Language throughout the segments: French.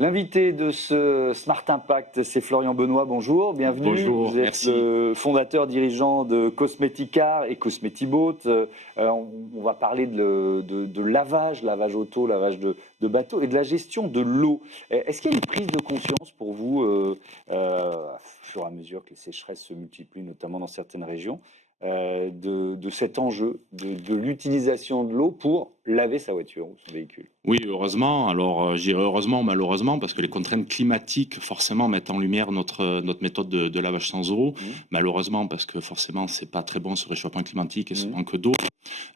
L'invité de ce Smart Impact, c'est Florian Benoît. Bonjour, bienvenue. Bonjour, vous êtes merci. le fondateur, dirigeant de Cosmeticar et Cosmetiboat. On va parler de lavage auto, lavage de bateau et de la gestion de l'eau. Est-ce qu'il y a une prise de conscience pour vous, au fur et à mesure que les sécheresses se multiplient, notamment dans certaines régions, de cet enjeu de l'utilisation de l'eau pour laver sa voiture ou son véhicule? Oui, heureusement. Alors, je dirais heureusement ou malheureusement, parce que les contraintes climatiques, forcément, mettent en lumière notre méthode de lavage sans eau. Malheureusement, parce que forcément, c'est pas très bon ce réchauffement climatique et ce manque d'eau.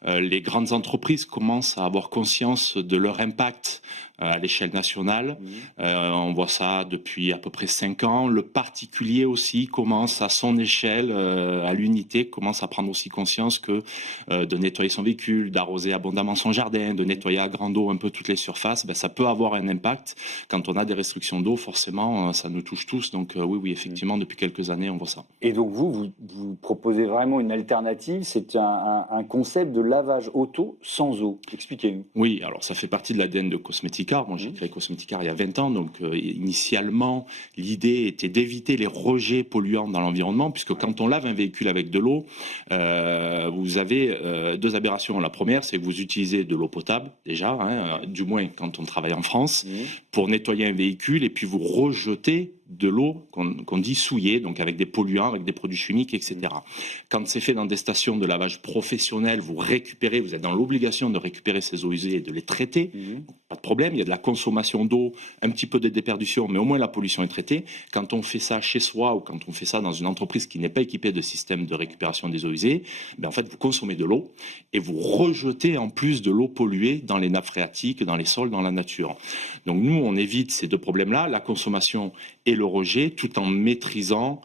Les grandes entreprises commencent à avoir conscience de leur impact à l'échelle nationale. On voit ça depuis à peu près 5 ans. Le particulier aussi commence à son échelle, à l'unité, commence à prendre aussi conscience que de nettoyer son véhicule, d'arroser abondamment son jardin, de nettoyer à grande eau un peu toutes les surfaces, ça peut avoir un impact. Quand on a des restrictions d'eau, forcément, ça nous touche tous. Donc oui, effectivement, depuis quelques années, on voit ça. Et donc vous proposez vraiment une alternative, c'est un concept de lavage auto sans eau. Expliquez-nous. Oui, alors ça fait partie de l'ADN de Cosmeticar. Moi, j'ai créé Cosmeticar il y a 20 ans. Donc, initialement, l'idée était d'éviter les rejets polluants dans l'environnement, puisque quand on lave un véhicule avec de l'eau, vous avez deux aberrations. La première, c'est que vous utilisez de l'eau potable, déjà, du moins quand on travaille en France, pour nettoyer un véhicule, et puis vous rejetez de l'eau qu'on dit souillée, donc avec des polluants, avec des produits chimiques, etc. Quand c'est fait dans des stations de lavage professionnelles, vous êtes dans l'obligation de récupérer ces eaux usées et de les traiter. Pas de problème, il y a de la consommation d'eau, un petit peu de déperdition, mais au moins la pollution est traitée. Quand on fait ça chez soi ou quand on fait ça dans une entreprise qui n'est pas équipée de système de récupération des eaux usées, en fait, vous consommez de l'eau et vous rejetez en plus de l'eau polluée dans les nappes phréatiques, dans les sols, dans la nature. Donc nous, on évite ces deux problèmes-là, la consommation et le rejet, tout en maîtrisant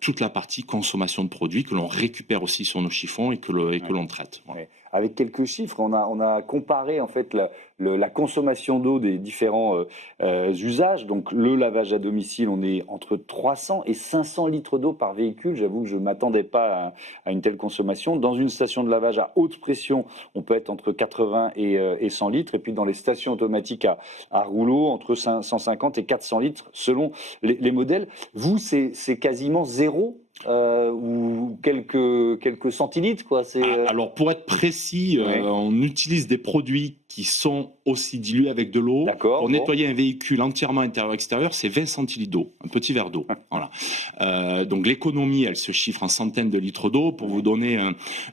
toute la partie consommation de produits que l'on récupère aussi sur nos chiffons et que l'on traite. Voilà. Ouais. Avec quelques chiffres, on a comparé en fait la consommation d'eau des différents usages. Donc le lavage à domicile, on est entre 300 et 500 litres d'eau par véhicule. J'avoue que je ne m'attendais pas à une telle consommation. Dans une station de lavage à haute pression, on peut être entre 80 et 100 litres. Et puis dans les stations automatiques à rouleau, entre 150 et 400 litres selon les modèles. Vous, c'est quasiment zéro ou quelques centilitres, quoi. Alors pour être précis, on utilise des produits qui sont aussi dilués avec de l'eau. Pour nettoyer un véhicule entièrement intérieur-extérieur, c'est 20 centilitres d'eau, un petit verre d'eau. Voilà. Donc l'économie, elle se chiffre en centaines de litres d'eau. Pour vous donner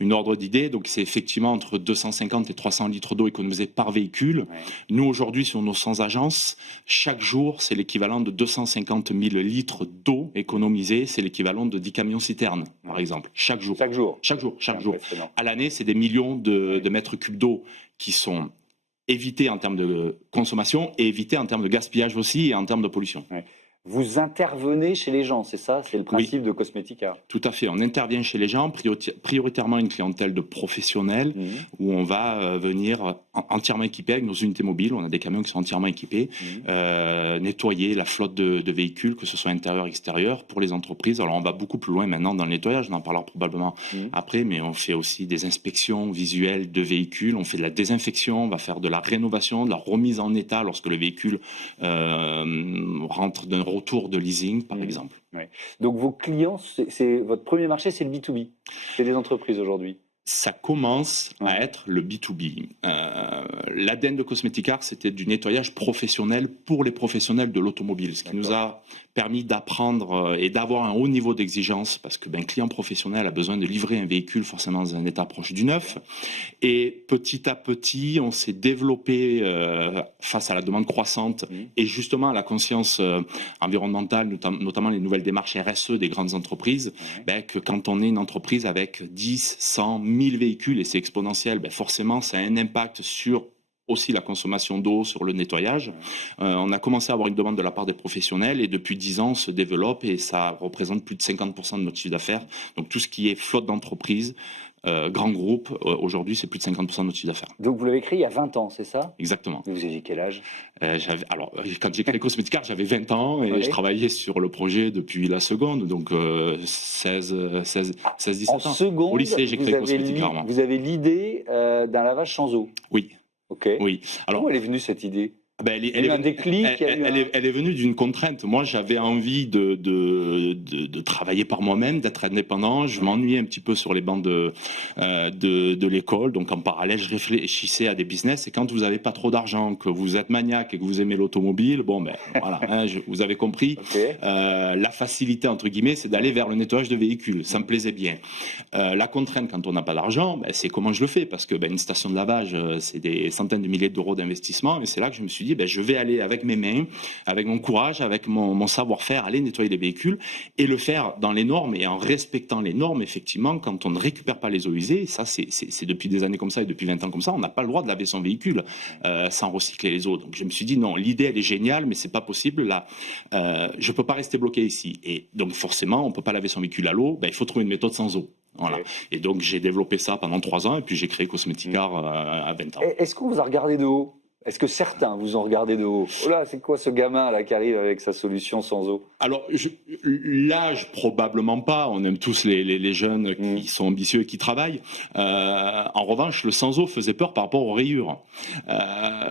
une ordre d'idée, donc c'est effectivement entre 250 et 300 litres d'eau économisés par véhicule. Nous aujourd'hui sur nos 100 agences, chaque jour, c'est l'équivalent de 250 000 litres d'eau économisés. C'est l'équivalent de 10 camions citernes, par exemple, chaque jour. Chaque jour. À l'année, c'est des millions de mètres cubes d'eau qui sont évités en termes de consommation et évités en termes de gaspillage aussi et en termes de pollution. Vous intervenez chez les gens, c'est ça? C'est le principe de Cosmeticar. Tout à fait. On intervient chez les gens, prioritairement une clientèle de professionnels, où on va venir entièrement équipé avec nos unités mobiles. On a des camions qui sont entièrement équipés, nettoyer la flotte de véhicules, que ce soit intérieur, extérieur, pour les entreprises. Alors on va beaucoup plus loin maintenant dans le nettoyage, on en parlera probablement après, mais on fait aussi des inspections visuelles de véhicules, on fait de la désinfection, on va faire de la rénovation, de la remise en état lorsque le véhicule rentre d'un retour de leasing, par exemple. Donc vos clients, votre premier marché, c'est le B2B. C'est des entreprises aujourd'hui. Ça commence à être le B2B. L'ADN de Cosmeticar, c'était du nettoyage professionnel pour les professionnels de l'automobile, ce qui nous a permis d'apprendre et d'avoir un haut niveau d'exigence, parce que client professionnel a besoin de livrer un véhicule forcément dans un état proche du neuf. Et petit à petit, on s'est développé face à la demande croissante et justement à la conscience environnementale, notamment les nouvelles démarches RSE des grandes entreprises, que quand on est une entreprise avec 10, 100, 1000 véhicules, et c'est exponentiel, forcément ça a un impact sur aussi la consommation d'eau, sur le nettoyage. On a commencé à avoir une demande de la part des professionnels et depuis 10 ans on se développe et ça représente plus de 50% de notre chiffre d'affaires. Donc tout ce qui est flotte d'entreprise, grand groupe, aujourd'hui c'est plus de 50% de notre chiffre d'affaires. Donc vous l'avez créé il y a 20 ans, c'est ça? Exactement. Vous aviez quel âge? Quand j'ai créé Cosmeticar, j'avais 20 ans et je travaillais sur le projet depuis la seconde, donc 16-17 ans. En seconde, au lycée, j'ai créé Cosmeticar. Vous avez l'idée d'un lavage sans eau? Oui. Ok. Oui. Alors, comment elle est venue cette idée? Ben, Il y a eu un déclic, il y a eu elle est venue d'une contrainte. Moi, j'avais envie de travailler par moi-même, d'être indépendant. Je m'ennuyais un petit peu sur les bancs de l'école. Donc, en parallèle, je réfléchissais à des business. Et quand vous n'avez pas trop d'argent, que vous êtes maniaque et que vous aimez l'automobile, bon, ben voilà, hein, vous avez compris. Okay. La facilité, entre guillemets, c'est d'aller vers le nettoyage de véhicules. Ça me plaisait bien. La contrainte, quand on n'a pas d'argent, ben, c'est comment je le fais. Parce que ben, une station de lavage, c'est des centaines de milliers d'euros d'investissement. Et c'est là que je me suis dit, ben, je vais aller avec mes mains, avec mon courage, avec mon savoir-faire, aller nettoyer les véhicules et le faire dans les normes et en respectant les normes. Effectivement, quand on ne récupère pas les eaux usées, ça c'est depuis des années comme ça et depuis 20 ans comme ça, on n'a pas le droit de laver son véhicule sans recycler les eaux. Donc je me suis dit non, l'idée elle est géniale, mais c'est pas possible. Là, je peux pas rester bloqué ici. Et donc forcément, on peut pas laver son véhicule à l'eau. Ben, il faut trouver une méthode sans eau. Voilà. Okay. Et donc j'ai développé ça pendant 3 ans et puis j'ai créé Cosmeticar à 20 ans. Est-ce qu'on vous a regardé de haut ? Est-ce que certains vous ont regardé de haut ? Oh là, c'est quoi ce gamin là qui arrive avec sa solution sans eau ? Alors, l'âge, probablement pas. On aime tous les jeunes qui sont ambitieux et qui travaillent. En revanche, le sans eau faisait peur par rapport aux rayures.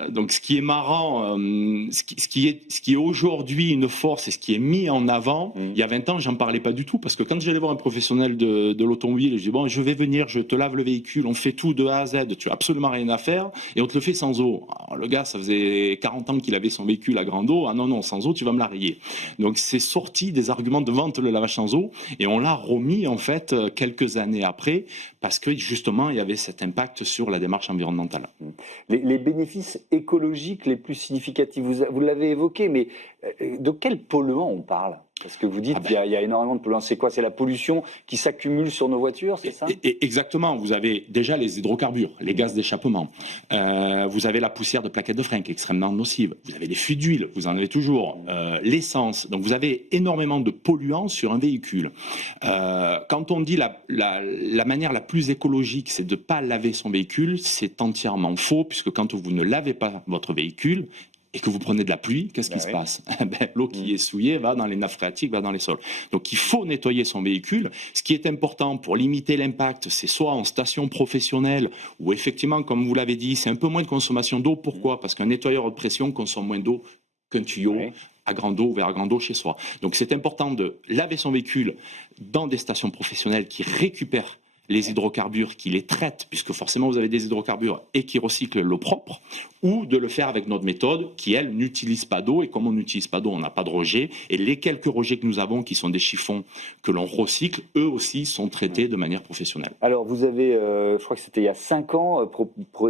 Donc, ce qui est marrant, ce qui est aujourd'hui une force et ce qui est mis en avant, il y a 20 ans, j'en parlais pas du tout parce que quand j'allais voir un professionnel de l'automobile, je dis bon, je vais venir, je te lave le véhicule, on fait tout de A à Z, tu as absolument rien à faire et on te le fait sans eau. Alors, le gars, ça faisait 40 ans qu'il avait son véhicule à grande eau. Ah non, sans eau, tu vas me la rayer. Donc, c'est sorti des arguments de vente le lavage sans eau et on l'a remis en fait quelques années après parce que justement il y avait cet impact sur la démarche environnementale. Les bénéfices écologiques les plus significatifs, vous l'avez évoqué, mais de quel polluant on parle ? Parce que vous dites qu'il y a énormément de polluants. C'est quoi ? C'est la pollution qui s'accumule sur nos voitures, c'est ça ? Exactement. Vous avez déjà les hydrocarbures, les gaz d'échappement. Vous avez la poussière de plaquettes de frein qui est extrêmement nocive. Vous avez les fuites d'huile, vous en avez toujours. L'essence. Donc vous avez énormément de polluants sur un véhicule. Quand on dit la manière la plus écologique, c'est de ne pas laver son véhicule, c'est entièrement faux, puisque quand vous ne lavez pas votre véhicule, et que vous prenez de la pluie, qu'est-ce qui se passe ? L'eau qui est souillée va dans les nappes phréatiques, va dans les sols. Donc il faut nettoyer son véhicule. Ce qui est important pour limiter l'impact, c'est soit en station professionnelle, où effectivement, comme vous l'avez dit, c'est un peu moins de consommation d'eau. Pourquoi ? Parce qu'un nettoyeur haute pression consomme moins d'eau qu'un tuyau à grande eau, vers grande eau chez soi. Donc c'est important de laver son véhicule dans des stations professionnelles qui récupèrent les hydrocarbures, qui les traitent, puisque forcément vous avez des hydrocarbures et qui recyclent l'eau propre, ou de le faire avec notre méthode qui, elle, n'utilise pas d'eau. Et comme on n'utilise pas d'eau, on n'a pas de rejets. Et les quelques rejets que nous avons, qui sont des chiffons que l'on recycle, eux aussi sont traités de manière professionnelle. Alors vous avez, je crois que c'était il y a 5 ans, pour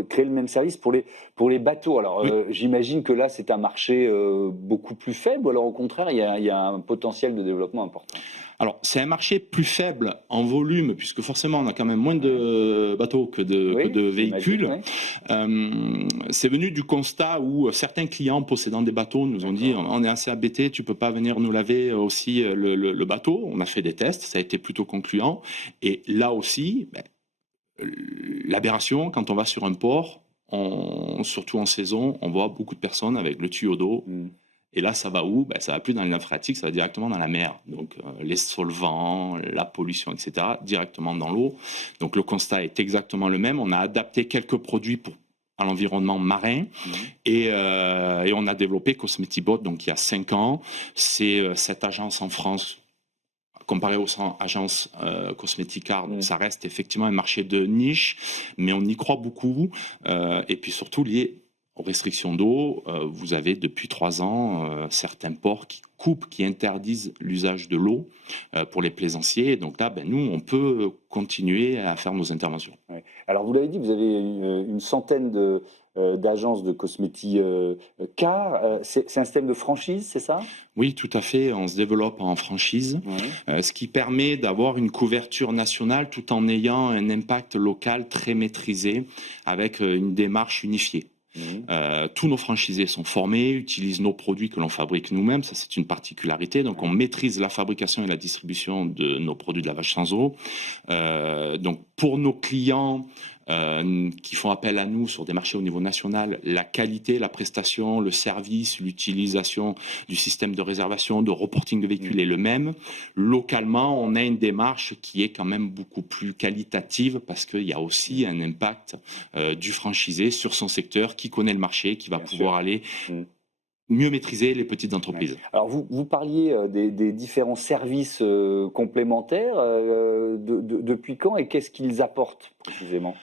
créer le même service pour les bateaux. Alors j'imagine que là c'est un marché beaucoup plus faible, ou alors au contraire il y a un potentiel de développement important. Alors, c'est un marché plus faible en volume, puisque forcément, on a quand même moins de bateaux que de véhicules. C'est venu du constat où certains clients possédant des bateaux nous ont dit « on est assez embêtés, tu ne peux pas venir nous laver aussi le bateau ». On a fait des tests, ça a été plutôt concluant. Et là aussi, l'aberration, quand on va sur un port, surtout en saison, on voit beaucoup de personnes avec le tuyau d'eau. Et là, ça va où ? Ça va plus dans les nappes phréatiques, ça va directement dans la mer. Donc, les solvants, la pollution, etc., directement dans l'eau. Donc, le constat est exactement le même. On a adapté quelques produits à l'environnement marin et on a développé Cosmetibot, donc il y a 5 ans. C'est cette agence en France, comparé aux agences Cosmeticar, ça reste effectivement un marché de niche, mais on y croit beaucoup. Et puis surtout lié aux restrictions d'eau, vous avez depuis 3 ans certains ports qui coupent, qui interdisent l'usage de l'eau pour les plaisanciers. Donc là, nous, on peut continuer à faire nos interventions. Ouais. Alors, vous l'avez dit, vous avez une centaine d'agences de Cosmeticar. C'est un système de franchise, c'est ça ? Oui, tout à fait. On se développe en franchise, ce qui permet d'avoir une couverture nationale tout en ayant un impact local très maîtrisé avec une démarche unifiée. Tous nos franchisés sont formés, utilisent nos produits que l'on fabrique nous-mêmes, ça c'est une particularité. Donc on maîtrise la fabrication et la distribution de nos produits de lavage sans eau. Donc pour nos clients qui font appel à nous sur des marchés au niveau national, la qualité, la prestation, le service, l'utilisation du système de réservation, de reporting de véhicules est le même. Localement, on a une démarche qui est quand même beaucoup plus qualitative parce qu'il y a aussi un impact du franchisé sur son secteur, qui connaît le marché, qui va pouvoir aller mieux maîtriser les petites entreprises. Ouais. Alors vous parliez des différents services complémentaires. Depuis quand et qu'est-ce qu'ils apportent précisément?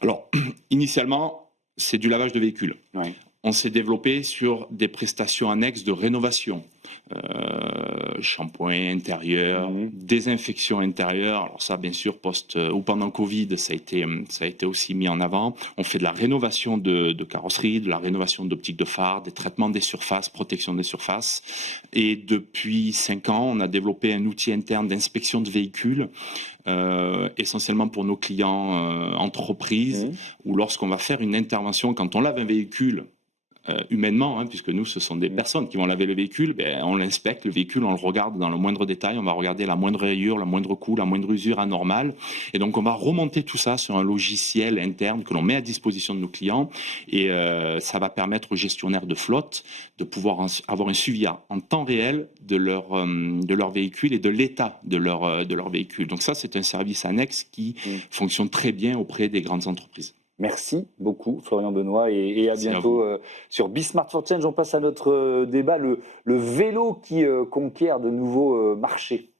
Alors, initialement, c'est du lavage de véhicules. Ouais. On s'est développé sur des prestations annexes de rénovation. Shampoing intérieur, désinfection intérieure. Alors ça, bien sûr, ou pendant Covid, ça a été aussi mis en avant. On fait de la rénovation de carrosserie, de la rénovation d'optiques de phare, des traitements des surfaces, protection des surfaces. Et depuis 5 ans, on a développé un outil interne d'inspection de véhicules, essentiellement pour nos clients entreprises, où lorsqu'on va faire une intervention, quand on lave un véhicule, humainement, puisque nous, ce sont des personnes qui vont laver le véhicule, on l'inspecte, le véhicule, on le regarde dans le moindre détail, on va regarder la moindre rayure, la moindre coup, la moindre usure anormale. Et donc, on va remonter tout ça sur un logiciel interne que l'on met à disposition de nos clients. Et ça va permettre aux gestionnaires de flotte de pouvoir avoir un suivi en temps réel de leur véhicule et de l'état de leur véhicule. Donc ça, c'est un service annexe qui fonctionne très bien auprès des grandes entreprises. Merci beaucoup, Florian Benoît, et à bientôt sur Bismart for Change. On passe à notre débat, le vélo qui conquiert de nouveaux marchés.